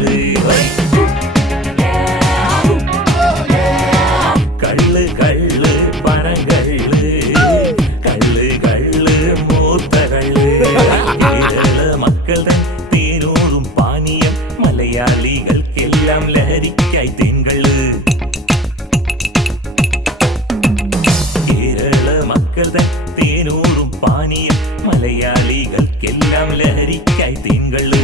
കള്ള് കള്ള് കള്ള് പണം കള്ള് കള്ള് കള്ള് മൂത്ത കള്ള് മക്കൾ തൻ തേനൂറും പാനീയം മലയാളികൾക്കെല്ലാം ലഹരിക്കായി തേൻകള് മക്കൾ തൻ തേനൂറും പാനീയം മലയാളികൾക്കെല്ലാം ലഹരിക്കായി തേൻകള്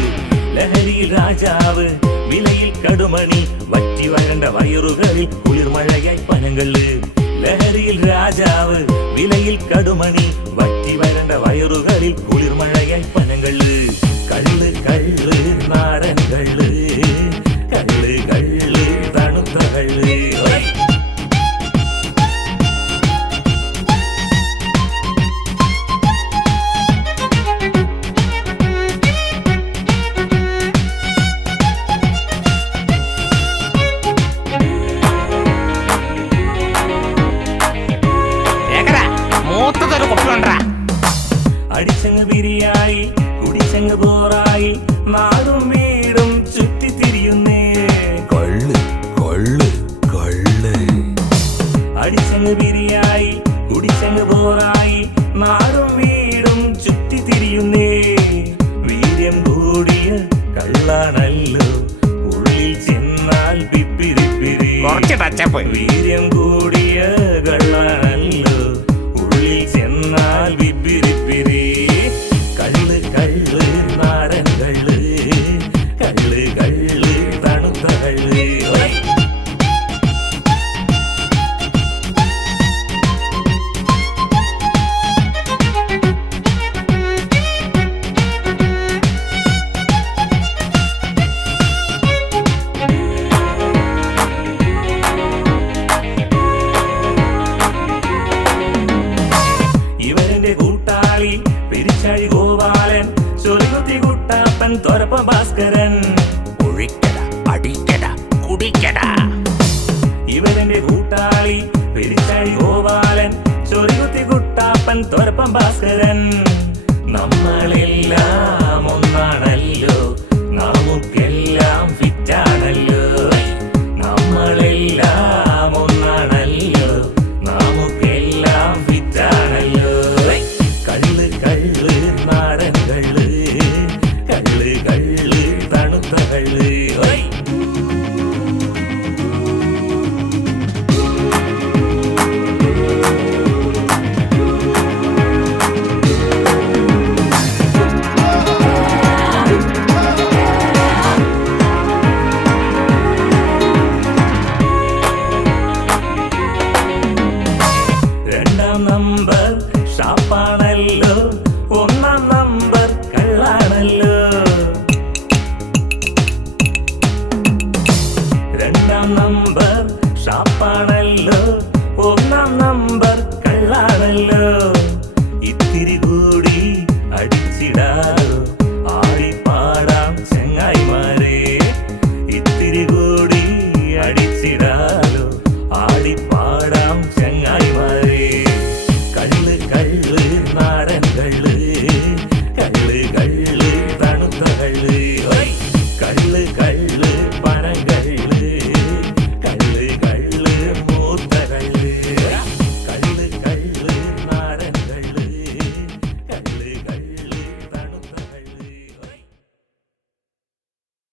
ലഹരിയിൽ രാജാവ് വിലയിൽ കടുമണി വറ്റി വരണ്ട വയറുകളിൽ കുളിർമഴയായി പനങ്ങള് ലഹരിയിൽ രാജാവ് വിലയിൽ കടുമണി വറ്റി വരണ്ട വയറുകളിൽ കുളിർമഴയായി പനങ്ങള് കള്ള് കള്ള് നാടൻ കള്ള് കള്ള് കള്ള് തണുത്ത കള്ള് അടിച്ചങ്ങ് ബിരിയായി കുടിച്ചങ്ങ് പോറായി നാടും വീടും ചുറ്റിത്തിരിയുന്നേ കള്ള് കള്ള് കള്ള് അടിച്ചങ്ങ് ബിരിയായി കുടിച്ചങ്ങ് പോറായി നാടും വീടും ചുറ്റിത്തിരിയുന്നേ വീര്യം കൂടിയ കള്ളാണല്ലോ ഉള്ളിൽ ചെന്നാൽ പിപ്പിരിപ്പിരി വീര്യം കൂടിയ കള്ളാണല്ലോ ഉള്ളിൽ ചെന്നാൽ പിപ്പിരിപ്പിരി കള്ള് കള്ള് നാടൻ കള്ള് കള്ള് കള്ള് തണുത്ത കള്ള് ഇവരെന്റെ കൂട്ടാളി പെരിച്ചാഴി ഗോപാലൻ ചൊറികുത്തി കുട്ടാപ്പൻ തൊരപ്പ ഭാസ്കരൻ ഒഴിക്കട അടിക്കട കുടിക്കട ഇവരെന്റെ കൂട്ടാളി പെരിച്ചാഴി ഗോപാലൻ ചൊറികുത്തി കുട്ടാപ്പൻ തൊരപ്പ ഭാസ്കരൻ നമ്മളെല്ലാം ഒന്നാണല്ലോ നമുക്കെല്ലാം ഫിറ്റാണല്ലോ നമ്മളെല്ലാം ഒന്നാണല്ലോ നമുക്കെല്ലാം ഫിറ്റാണല്ലോ കള്ള് കള്ള് നാടൻ കള്ള് കള്ള് കള്ള് തണുത്ത കള്ള് രണ്ടാം നമ്പർ ഷാപ്പാണല്ലോ ഒന്നാം നമ്പർ കള്ളാണല്ലോ രണ്ടാം നമ്പർ ഷാപ്പാണല്ലോ